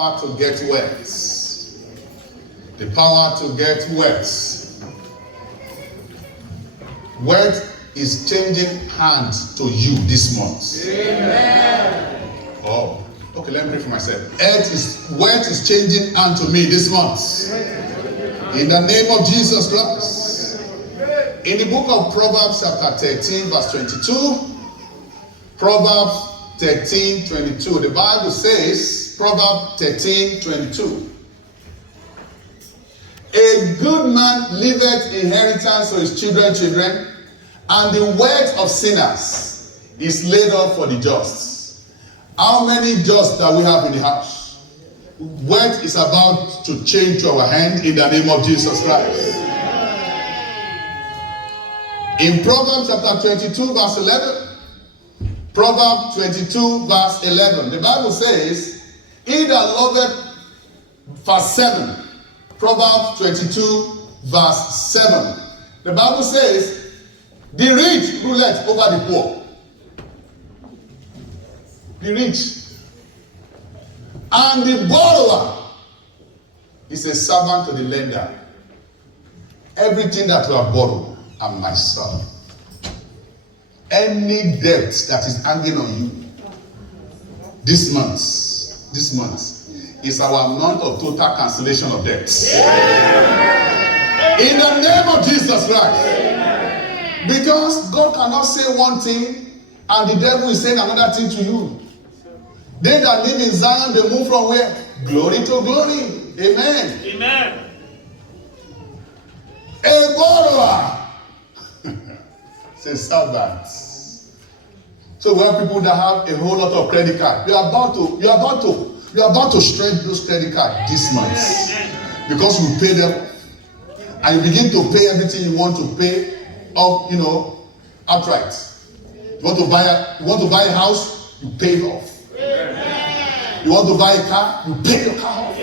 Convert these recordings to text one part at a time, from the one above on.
To get wet. The power to get wet. Wet is changing hands to you this month. Amen. Oh, okay, let me pray for myself. Wet is changing hand to me this month. In the name of Jesus Christ. In the book of Proverbs chapter 13 verse 22. Proverbs 13:22. The Bible says, Proverbs 13:22. A good man leaveth inheritance to his children, and the wealth of sinners is laid up for the just. How many just that we have in the house? Wealth is about to change to our hand in the name of Jesus Christ. In Proverbs chapter 22 verse 11, Proverbs 22 verse 11. The Bible says, he that loveth, verse 7. Proverbs 22 verse 7. The Bible says, the rich ruleth over the poor. The rich. And the borrower is a servant to the lender. Everything that you have borrowed, and myself. Any debt that is hanging on you this month is our month of total cancellation of debts. In the name of Jesus Christ. Because God cannot say one thing and the devil is saying another thing to you. They that live in Zion, they move from where? Glory to glory. Amen. Amen. A borrower. Say servants. So we have people that have a whole lot of credit card. You are about to stretch those credit cards this month. Because you pay them and you begin to pay everything you want to pay off, outright. You want to buy a house, you pay it off. You want to buy a car, you pay your car off.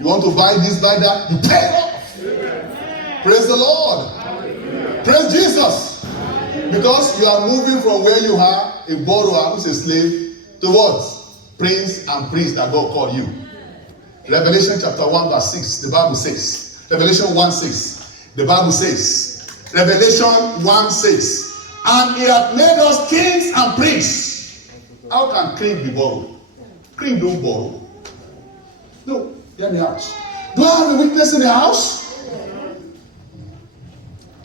You want to buy this, buy that, you pay it off. Praise the Lord. Praise Jesus. Because you are moving from where you are, a borrower who's a slave, to what? Prince and priest that God called you. Revelation chapter 1 verse 6, the Bible says. Revelation 1:6, the Bible says. Revelation 1:6. And he hath made us kings and priests. How can king be borrowed? King don't borrow. No, hear me out. Do I have a witness in the house?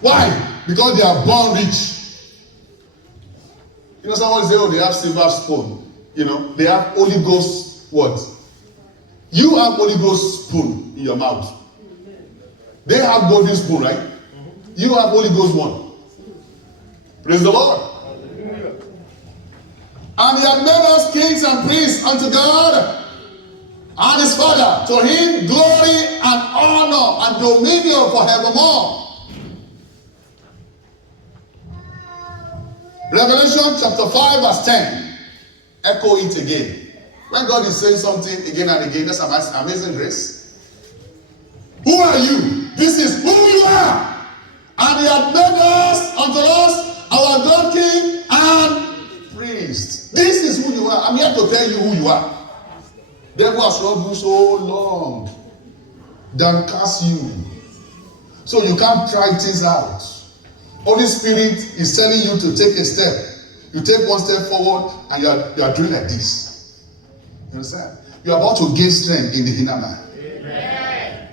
Why? Because they are born rich. Someone say, oh, they have silver spoon. They have Holy Ghost what? You have Holy Ghost spoon in your mouth. They have golden spoon, right? You have Holy Ghost one. Praise the Lord. And he hath made us kings and priests unto God and his Father. To him glory and honor and dominion forevermore. Revelation chapter 5 verse 10. Echo it again. When God is saying something again and again, that's amazing grace. Who are you? This is who you are. And he hath made us unto us our God King and priest. This is who you are. I'm here to tell you who you are. Devil has robbed you so long. Downcast you. So you can't try things out. Holy Spirit is telling you to take a step. You take one step forward and you are doing like this. You understand? You are about to gain strength in the inner man. Amen.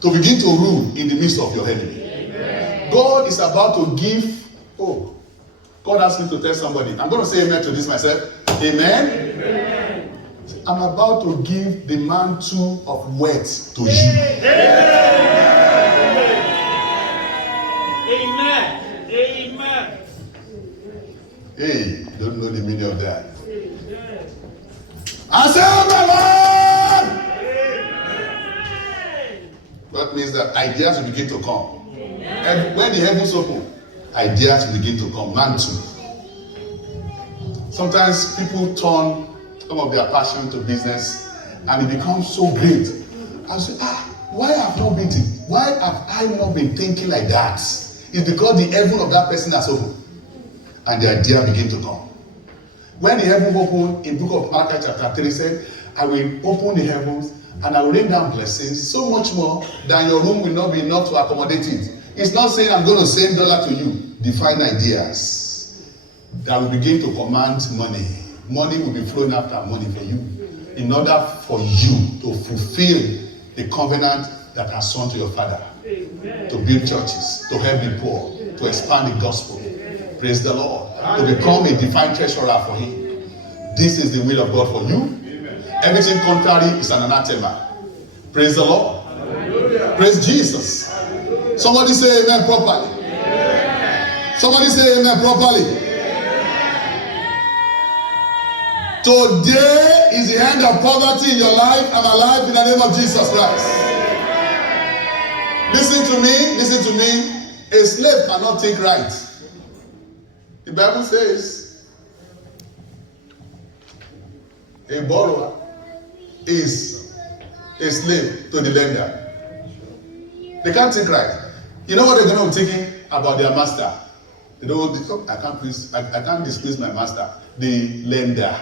To begin to rule in the midst of your enemy. Amen. God is about to give. Oh, God asked me to tell somebody. I'm going to say amen to this myself. Amen. Amen. I'm about to give the mantle of wealth to you. Amen. Amen. Amen. Hey, don't know the meaning of that. Amen. I say, oh my Lord! That means that ideas will begin to come. And when the heavens open, ideas will begin to come. Mantle. Sometimes people turn some of their passion to business and it becomes so great. I say, why have I not been thinking like that? It's because the heaven of that person has opened and the idea begin to come. When the heaven opened in book of Malachi chapter 3, said, I will open the heavens and I will rain down blessings, so much more than your room will not be enough to accommodate it. It's not saying I'm going to send dollar to you. Define ideas that will begin to command money. Money will be flowing after money for you in order for you to fulfill the covenant that has sworn to your father. Amen. To build churches, to help the poor, to expand the gospel. Amen. Praise the Lord. Amen. To become a divine treasurer for him. This is the will of God for you. Amen. Everything contrary is an anathema. Praise the Lord. Hallelujah. Praise Jesus. Hallelujah. Somebody say amen properly. Amen. Somebody say amen properly. Amen. Today is the end of poverty in your life. I'm alive in the name of Jesus Christ. Listen to me. A slave cannot think right. The Bible says a borrower is a slave to the lender. They can't think right. You know what they're going to be thinking about their master? They don't. I can't displease my master, the lender.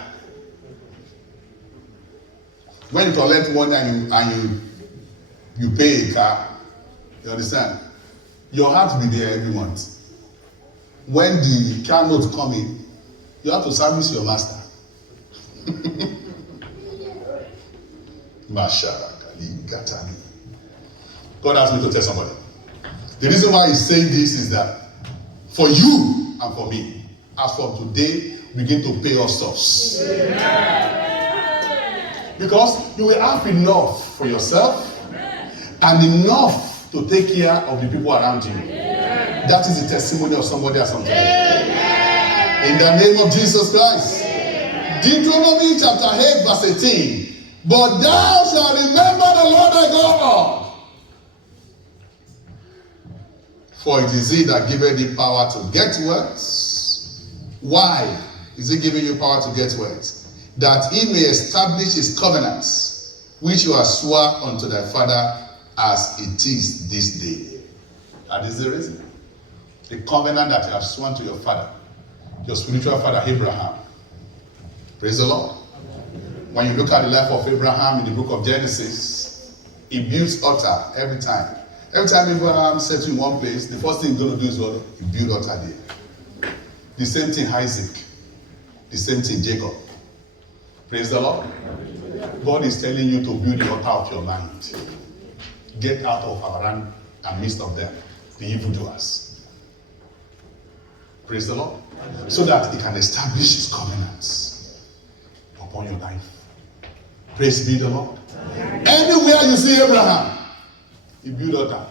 When you collect money and you pay a car, you understand? Your heart will be there every month. When the car note come in, you have to service your master. God asked me to tell somebody. The reason why he's saying this is that for you and for me, as from today, begin to pay off stuffs. Because you will have enough for yourself and enough to take care of the people around you. That is the testimony of somebody or something. In the name of Jesus Christ. Deuteronomy chapter 8 verse 18. But thou shalt remember the Lord thy God. For it is he that giveth thee power to get wealth. Why is he giving you power to get wealth? That he may establish his covenants, which you have sworn unto thy father as it is this day. That is the reason. The covenant that you have sworn to your father, your spiritual father Abraham. Praise the Lord. When you look at the life of Abraham in the book of Genesis, he builds altar every time. Every time Abraham settles in one place, the first thing he's going to do is what? He build altar there. The same thing Isaac. The same thing Jacob. Praise the Lord. God is telling you to build the altar of your mind. Get out of our land and midst of them, the evildoers. Praise the Lord. So that he can establish his covenants upon your life. Praise be the Lord. Anywhere you see Abraham, he built altar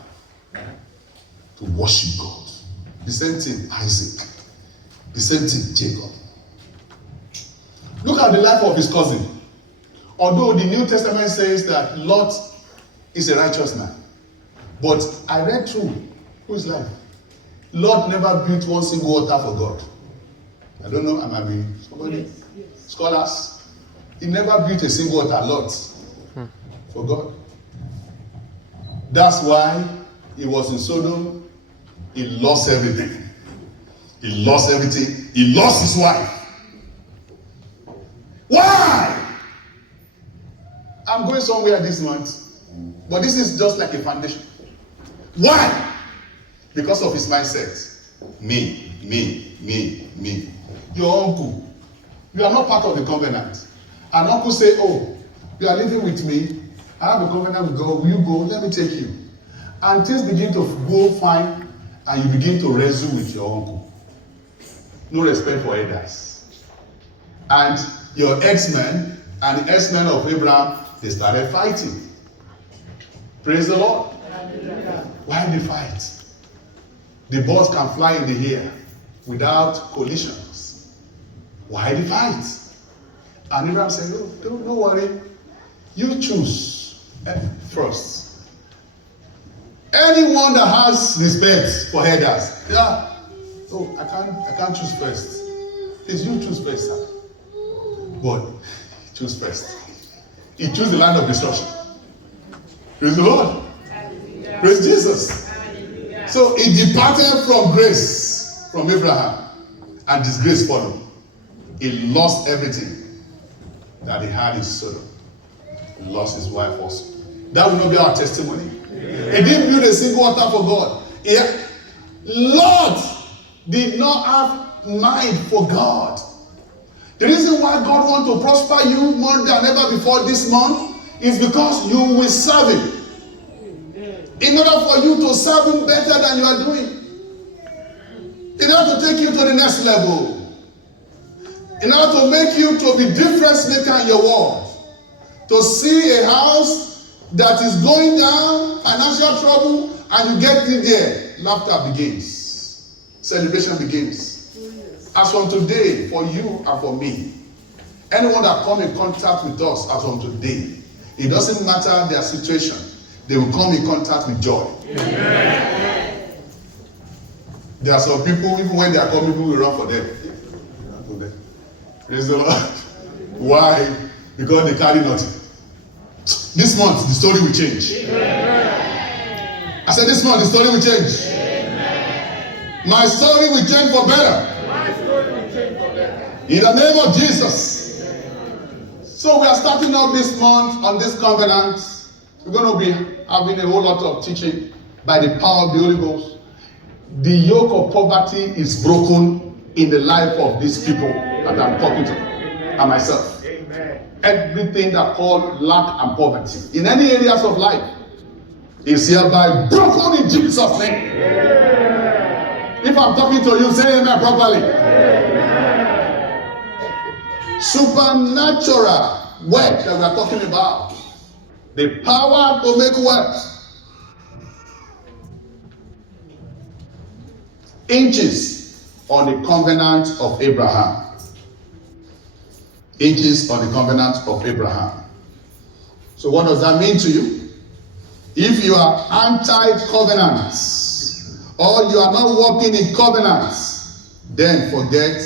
to worship God. The same thing Isaac. The same thing Jacob. Look at the life of his cousin. Although the New Testament says that Lot is a righteous man. But I read through whose life? Lot never built one single altar for God. I don't know, I might be somebody. Yes. Scholars. He never built a single altar, Lot, for God. That's why he was in Sodom. He lost everything. He lost everything. He lost his wife. Why? I'm going somewhere this month. But this is just like a foundation. Why? Because of his mindset. Me. Your uncle. You are not part of the covenant. And uncle say, oh, you are living with me. I have a covenant with God. Will you go? Let me take you. And things begin to go fine. And you begin to wrestle with your uncle. No respect for elders. And your ex-men and the ex-men of Abraham, they started fighting. Praise the Lord. Why the fight? The birds can fly in the air without collisions. Why the fight? And Abraham said, no, don't worry. You choose first. Anyone that has respect for elders, yeah. Oh, I can't choose first. Please, you choose first, sir. But choose first. He chose the land of destruction. Praise the Lord. Hallelujah. Praise Jesus. Hallelujah. So he departed from grace from Abraham, and disgrace followed. He lost everything that he had in Sodom. He lost his wife also. That will not be our testimony. He didn't build a single altar for God. Lot did not have mind for God. The reason why God wants to prosper you more than ever before this month is because you will serve Him. In order for you to serve Him better than you are doing. In order to take you to the next level. In order to make you to be difference maker in your world. To see a house that is going down, financial trouble, and you get in there, laughter begins. Celebration begins. As from today, for you and for me, anyone that come in contact with us as from today, it doesn't matter their situation, they will come in contact with joy. Amen. There are some people, even when they are coming, people will run for them. Praise the Lord. Why? Because they carry nothing. This month, the story will change. Amen. I said this month, the story will change. Amen. My story will change for better. My story will change for better. In the name of Jesus. Amen. So we are starting out this month on this covenant. We're going to be having a whole lot of teaching by the power of the Holy Ghost. The yoke of poverty is broken in the life of these people that I'm talking to, and myself. Amen. Everything that called lack and poverty in any areas of life is hereby broken in Jesus' name. Amen. If I'm talking to you, say amen properly. Amen. Supernatural wealth that we are talking about. The power to make wealth. Inches on the covenant of Abraham. Inches on the covenant of Abraham. So what does that mean to you? If you are anti-covenants or you are not walking in covenants, then forget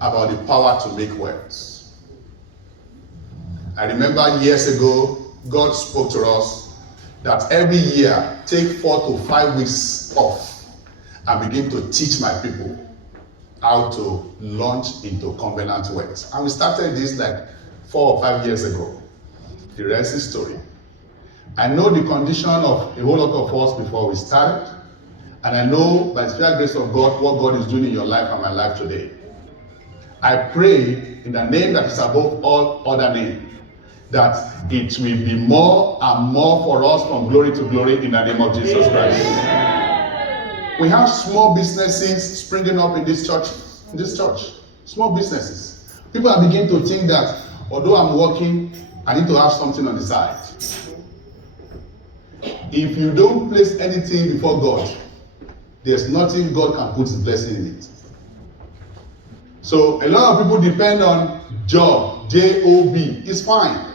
about the power to make wealth. I remember years ago, God spoke to us that every year take 4 to 5 weeks off and begin to teach my people how to launch into covenant wealth. And we started this like 4 or 5 years ago. The rest is story. I know the condition of a whole lot of us before we started, and I know by the special grace of God what God is doing in your life and my life today. I pray in the name that is above all other names, that it will be more and more for us from glory to glory in the name of Jesus Christ. We have small businesses springing up in this church. Small businesses. People are beginning to think that although I'm working, I need to have something on the side. If you don't place anything before God, there's nothing God can put His blessing in it. So a lot of people depend on job, J-O-B. It's fine.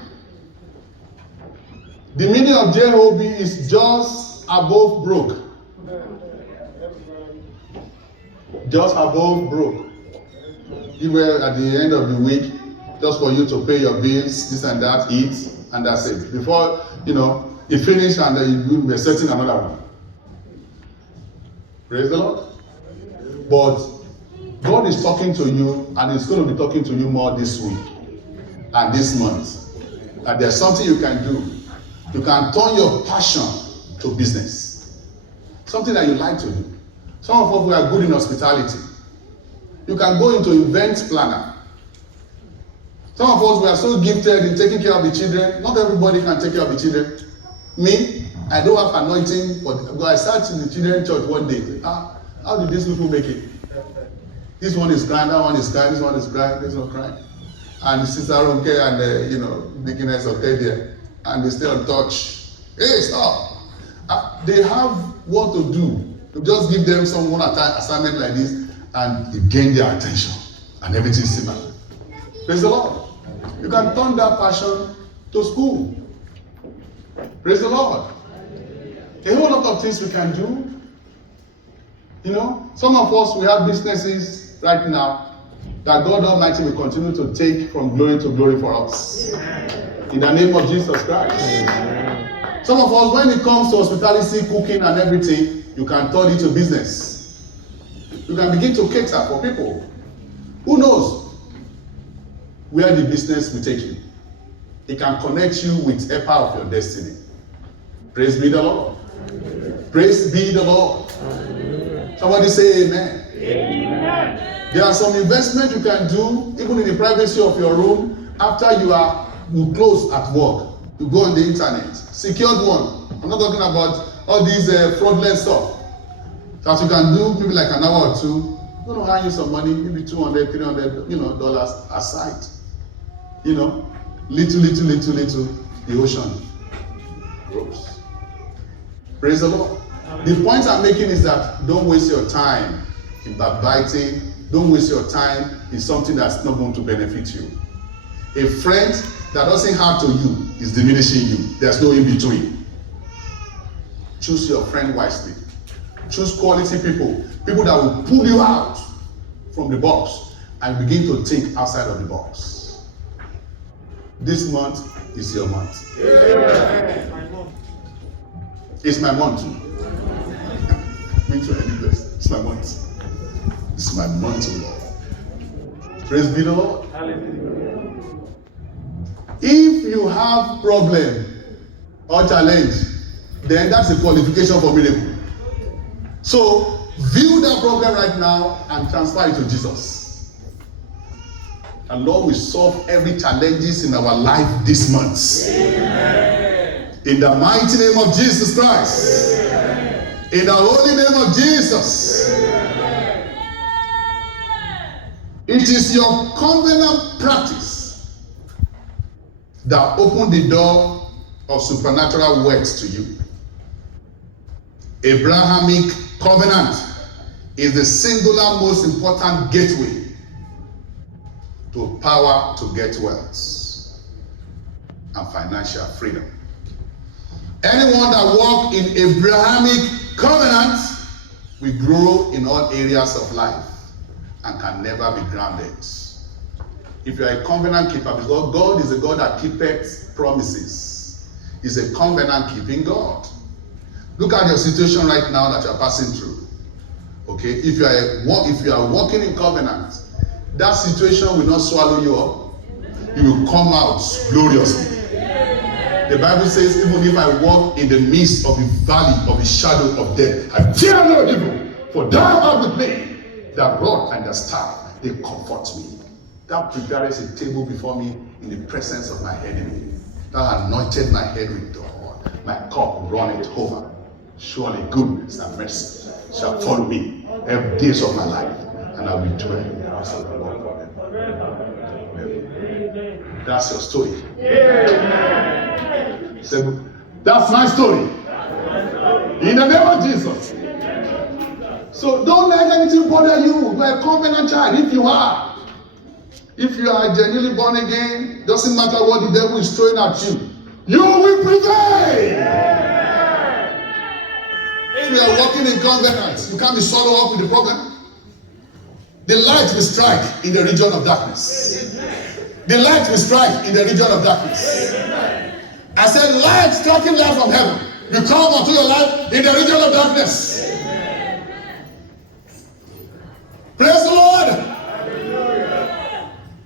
The meaning of J-O-B is just above broke. Just above broke. You were at the end of the week, just for you to pay your bills, this and that, eat, and that's it. Before, you finish and you will setting another one. Praise the Lord. But God is talking to you, and He's going to be talking to you more this week and this month. And there's something you can do. You can turn your passion to business. Something that you like to do. Some of us, we are good in hospitality. You can go into event planner. Some of us, we are so gifted in taking care of the children. Not everybody can take care of the children. Me, I don't have anointing, but I sat in the children's church one day. How did these people make it? This one is crying, that one is crying, this one is crying, this one is crying. And Sister Ronke and Deaconess Octavia, and they stay on touch. Hey, stop! They have what to do. You just give them some one assignment like this, and you gain their attention, and everything is similar. Praise the Lord. You can turn that passion to school. Praise the Lord. A whole lot of things we can do. Some of us, we have businesses right now that God Almighty will continue to take from glory to glory for us. In the name of Jesus Christ. Some of us, when it comes to hospitality, cooking and everything, you can turn it to business. You can begin to cater for people. Who knows? where the business will take you. It can connect you with a part of your destiny. Praise be the Lord. Praise be the Lord. Somebody say amen. Amen. There are some investments you can do even in the privacy of your room after you close at work. You go on the internet. Secured one. I'm not talking about all these fraudulent stuff. That you can do maybe like an hour or two. You know, earn you some money, maybe $200, $300, dollars aside. Little, the ocean grows. Praise the Lord. The point I'm making is that don't waste your time in backbiting. Don't waste your time in something that's not going to benefit you. A friend that doesn't have to you is diminishing you. There's no in between. Choose your friend wisely. Choose quality people. People that will pull you out from the box and begin to think outside of the box. This month is your month. It's my month. Me too, it's my month. It's my month, Lord. Praise be the Lord. If you have problem or challenge, then that's a qualification for miracle. So view that problem right now and transfer it to Jesus. And Lord will solve every challenges in our life this month. Amen. In the mighty name of Jesus Christ. Amen. In the holy name of Jesus. Amen. It is your covenant practice that opened the door of supernatural works to you. Abrahamic covenant is the singular most important gateway to power to get wealth and financial freedom. Anyone that walks in Abrahamic covenant will grow in all areas of life and can never be grounded. If you are a covenant keeper, because God is a God that keepeth promises, He's a covenant keeping God. Look at your situation right now that you are passing through. Okay, if you are walking in covenant, that situation will not swallow you up. You will come out gloriously. The Bible says, even if I walk in the midst of the valley of the shadow of death, I fear no evil, for thou art with me. That rod and the staff, they comfort me. Thou preparest a table before me in the presence of my enemy. Thou anointed my head with oil. My cup runneth over. Surely goodness and mercy shall follow me every days of my life, and I will dwell in the house of the Lord forever. That's your story. So, that's my story. In the name of Jesus. So don't let anything bother you. You are a covenant child. If you are genuinely born again, doesn't matter what the devil is throwing at you, you will prevail. If you are walking in covenant, you can't be swallowed up with the problem. The light will strike in the region of darkness. The light will strike in the region of darkness. I said, light striking light from heaven. You come onto your life in the region of darkness. Praise the Lord.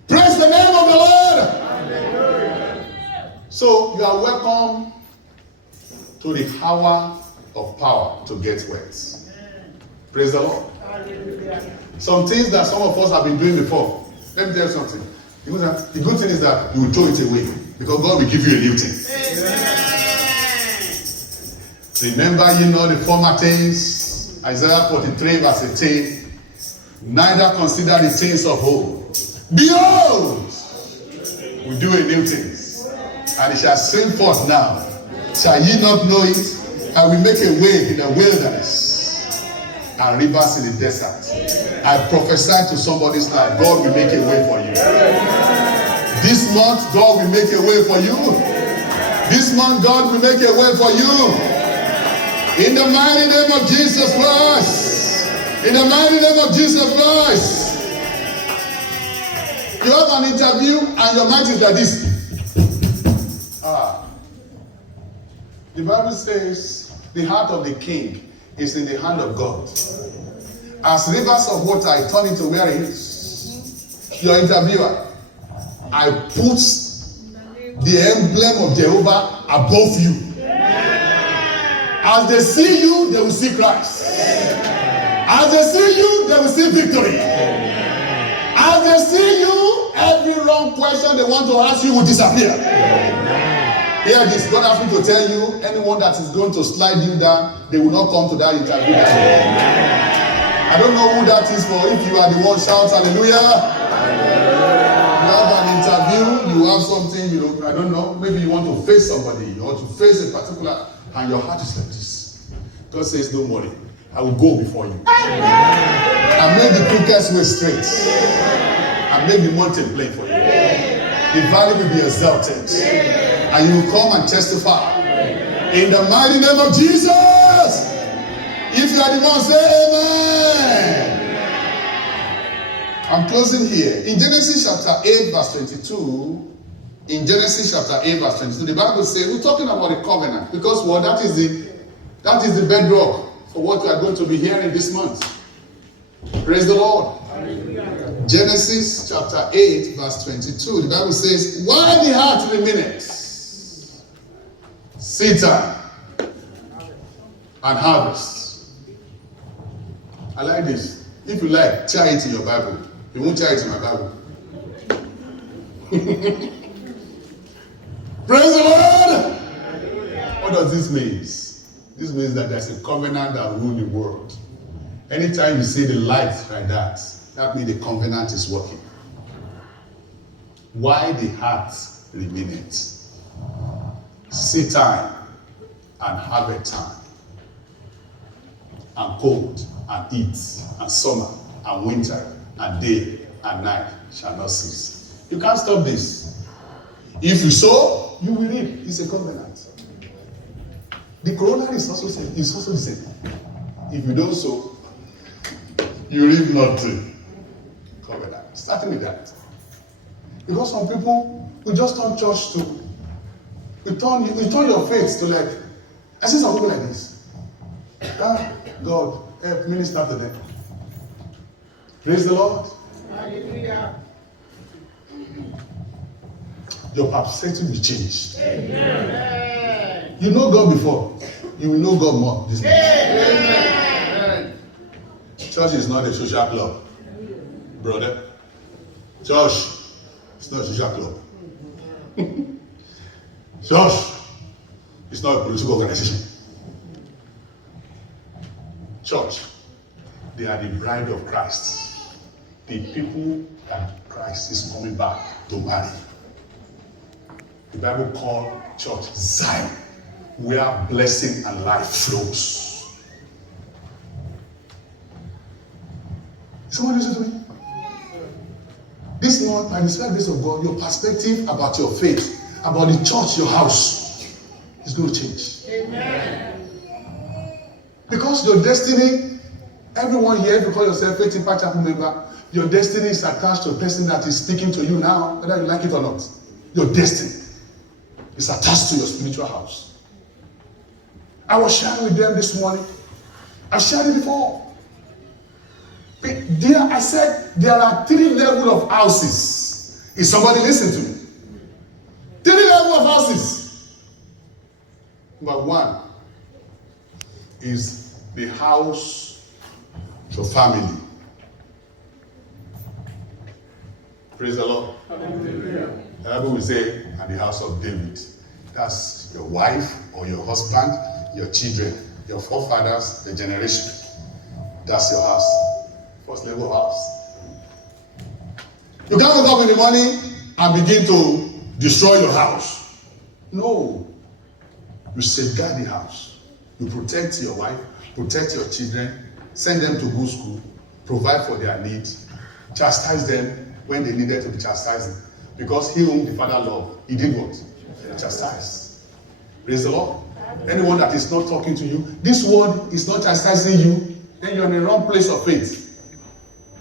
Praise the name of the Lord. So you are welcome to the hour of power to get wealth. Praise the Lord. Some things that some of us have been doing before. Let me tell you something. The good thing is that you will throw it away because God will give you a new thing. Remember ye not the former things. Isaiah 43 verse 18. Neither consider the things of old. Behold, we do a new thing, and it shall spring forth now. Shall ye not know it? I will make a way in the wilderness and rivers in the desert. I prophesy to somebody's life, God will make a way for you. This month, God will make a way for you. This month, God will make a way for you. In the mighty name of Jesus Christ. In the mighty name of Jesus Christ. You have an interview and your mind is like this. The Bible says the heart of the king is in the hand of God. As rivers of water, I turn into where it is. Your interviewer. I put the emblem of Jehovah above you. As they see you, they will see Christ. As they see you, they will see victory. As they see you, every wrong question they want to ask you will disappear. Hear this. God asked me to tell you, anyone that is going to slide you down, they will not come to that interview. I don't know who that is for. If you are the one, shout hallelujah. You have an interview, you have something, I don't know, maybe you want to face somebody or to face a particular, and your heart is like this. God says, don't worry, I will go before you. I make the crooked way straight. I make the mountain plain for you. The valley will be exalted. And you will come and testify. In the mighty name of Jesus. If you are the one, say amen. I'm closing here. In Genesis chapter 8 verse 22, the Bible says, we're talking about the covenant. Because that is the bedrock for what we are going to be hearing this month. Praise the Lord. Hallelujah. Genesis chapter 8 verse 22, the Bible says, while the heart remaineth, seed time and harvest. I like this. If you like, try it in your Bible. You won't try it in my Bible. Praise the Lord! What does this mean? This means that there's a covenant that rules the world. Anytime you see the light like that, that means the covenant is working. Why the heart remaineth? Seed time and harvest time, and cold and heat and summer and winter and day and night shall not cease. You can't stop this. If you sow, you will reap. It's a covenant. The corollary is also the same. If you don't sow, you reap nothing. Covenant. Starting with that. Because some people will just turn church to, we turn your faith to like, I see some people like this. God, help minister to them. Praise the Lord. Hallelujah. Your perspective will change. Amen. You know God before, you will know God more this month. Amen. Church is not a social club, brother. Church is not a social club. Church is not a political organization. Church, they are the bride of Christ. The people that Christ is coming back to marry. The Bible called church Zion, where blessing and life flows. Someone listen to me. This month, by the special grace of God, your perspective about your faith, about the church, your house, is going to change. Amen. Because your destiny, everyone here, if you call yourself Faith Impact Chapel member, your destiny is attached to a person that is speaking to you now, whether you like it or not. Your destiny is attached to your spiritual house. I was sharing with them this morning. I've shared it before. I said there are 3 levels of houses. Is somebody listening to me? 3 levels of houses. Number 1 is the house of your family. Praise the Lord. Hallelujah. The Bible will say, and the house of David. That's your wife or your husband, your children, your forefathers, the generation. That's your house. First level house. You can't wake up in the morning and begin to destroy your house. No. You safeguard the house. You protect your wife, protect your children, send them to good school, provide for their needs, chastise them when they needed to be chastised. Because he whom the Father loved, he did what? Chastise. Praise the Lord. Anyone that is not talking to you, this word is not chastising you, then you're in the wrong place of faith.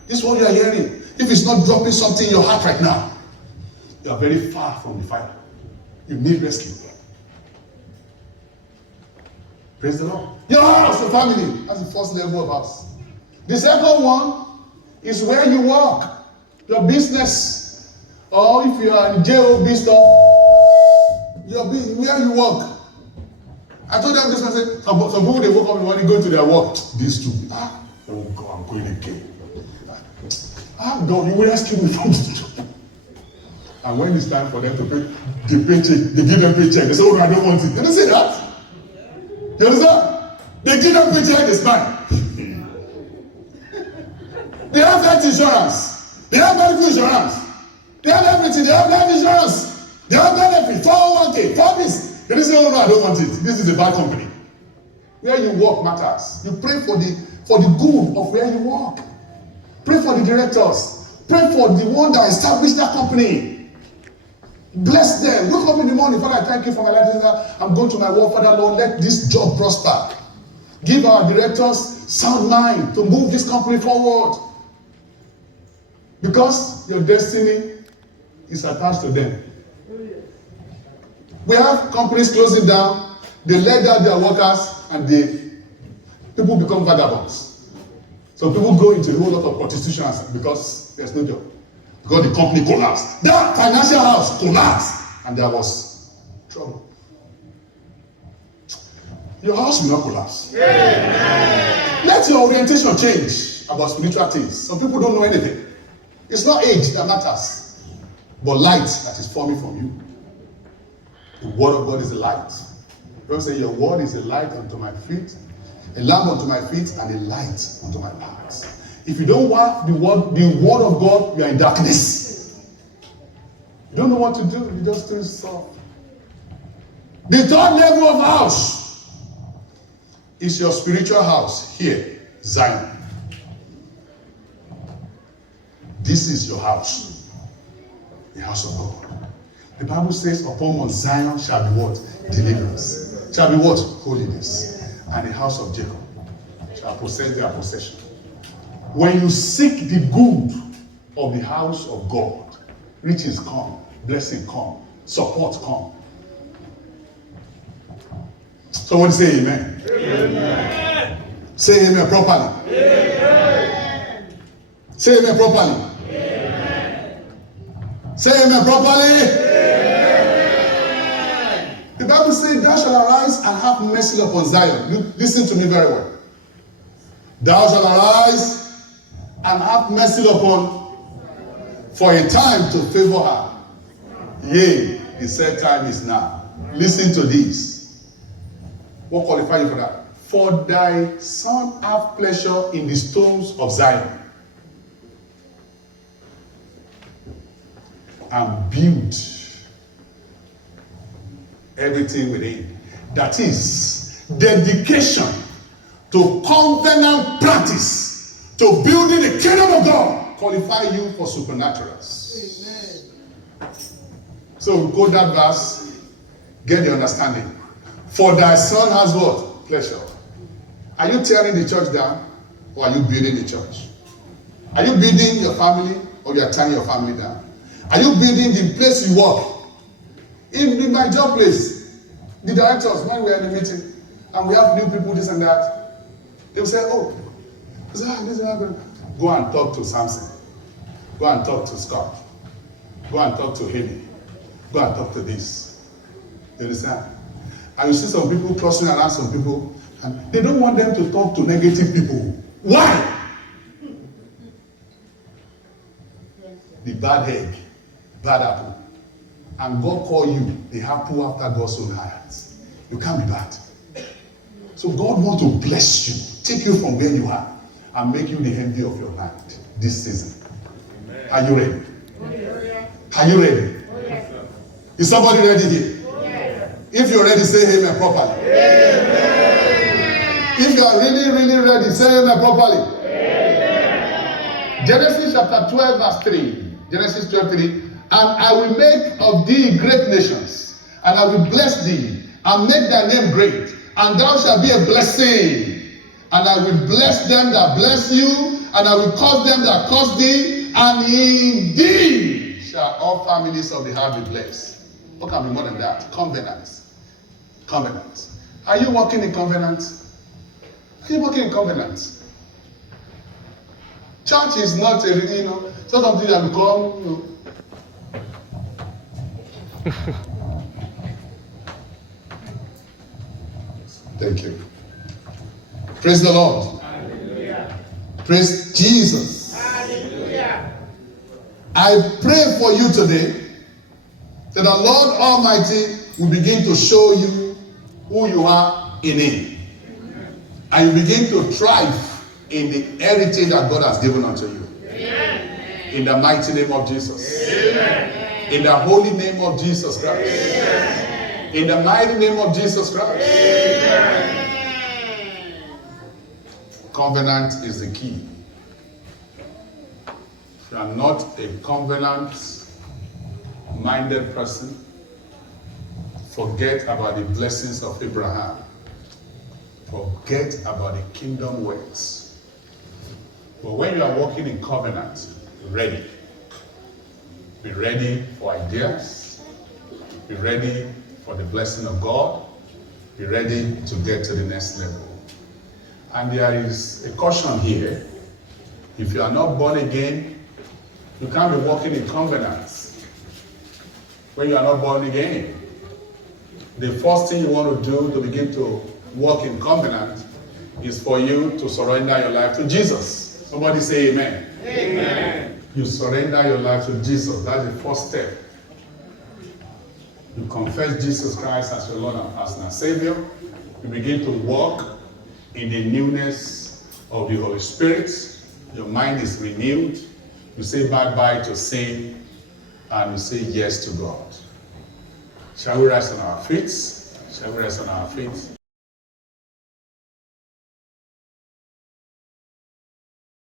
This word you are hearing, if it's not dropping something in your heart right now, you are very far from the fire. You need rescue. Praise the Lord. Your house, your family, that's the first level of house. The second one is where you work, your business, Or if you are in JOB stuff, where you work. I told them this, I said, some people they woke up in the morning going to their work. These two, oh God, I'm going again. God, you will rescue me from this job. And when it's time for them to pay the paycheck, they give them paycheck. They say, oh no, I don't want it. They don't say that. You understand? They give them paycheck, it's fine. They have health insurance. They have medical insurance. They have everything. They have life insurance. They have benefit. 401k, for this. They say, oh no, I don't want it. This is a bad company. Where you work matters. You pray for the good of where you work. Pray for the directors. Pray for the one that established that company. Bless them. Wake up in the morning. Father, I thank you for my life. I'm going to my work. Father, Lord, let this job prosper. Give our directors sound mind to move this company forward. Because your destiny is attached to them. We have companies closing down. They let down their workers and people become vagabonds. So people go into a whole lot of prostitution because there's no job. Because the company collapsed. That financial house collapsed. And there was trouble. Your house will not collapse. Amen. Let your orientation change about spiritual things. Some people don't know anything. It's not age that matters, but light that is forming from you. The word of God is a light. Don't say your word is a light unto my feet, a lamp unto my feet, and a light unto my paths. If you don't want the word of God, you are in darkness. You don't know what to do. You just do soft. The third level of house is your spiritual house here, Zion. This is your house, the house of God. The Bible says, upon Mount Zion shall be what? Deliverance. Shall be what? Holiness. And the house of Jacob shall possess their possession. When you seek the good of the house of God, riches come, blessing come, support come. So what do you say, amen? Amen. Say amen properly. Amen. Say amen properly. Amen. Say amen properly. Amen. The Bible says, thou shalt arise and have mercy upon Zion. Listen to me very well. Thou shalt arise and have mercy upon, for a time to favor her. Yea, the set time is now. Listen to this. What qualifies you for that? For thy son have pleasure in the stones of Zion, and build everything within. That is dedication to covenant practice, to building the kingdom of God, qualify you for supernaturals. Amen. So quote that verse, get the understanding. For thy son has what? Pleasure. Are you tearing the church down, or are you building the church? Are you building your family, or you are tearing your family down? Are you building the place you work? In my job place, the directors, when we are in a meeting, and we have new people, this and that, they will say, oh, this is happening. Go and talk to Samson. Go and talk to Scott. Go and talk to Haley. Go and talk to this. You understand? And you see some people crossing around some people, and they don't want them to talk to negative people. Why? The bad egg, bad apple. And God call you the apple after God's own heart. You can't be bad. So God wants to bless you, take you from where you are, and make you the envy of your land this season. Amen. Are you ready? Yes. Are you ready? Yes. Is somebody ready here? Yes. If you're ready, say amen properly. Amen. If you are really, really ready, say amen properly. Amen. Genesis chapter 12, verse 3. Genesis 12:3. And I will make of thee great nations, and I will bless thee, and make thy name great, and thou shalt be a blessing. And I will bless them that bless you, and I will curse them that curse thee, and in thee shall all families of the earth be blessed. What can be more than that? Covenant. Covenant. Are you walking in covenant? Are you walking in covenant? Church is not a, it's not something that become, Thank you. Praise the Lord. Hallelujah. Praise Jesus. Hallelujah. I pray for you today that the Lord Almighty will begin to show you who you are in Him. And you begin to thrive in the heritage that God has given unto you. Amen. In the mighty name of Jesus. Amen. In the holy name of Jesus Christ. Amen. In the mighty name of Jesus Christ. Amen. Covenant is the key. If you are not a covenant-minded person, forget about the blessings of Abraham. Forget about the kingdom works. But when you are walking in covenant, ready. Be ready for ideas. Be ready for the blessing of God. Be ready to get to the next level. And there is a caution here. If you are not born again, you can't be walking in covenants. When you are not born again, the first thing you want to do to begin to walk in covenant is for you to surrender your life to Jesus. Somebody say amen. Amen. You surrender your life to Jesus. That's the first step. You confess Jesus Christ as your Lord and personal Savior. You begin to walk in the newness of the Holy Spirit. Your mind is renewed. You say bye-bye to sin and you say yes to God. Shall we rise on our feet? Shall we rise on our feet?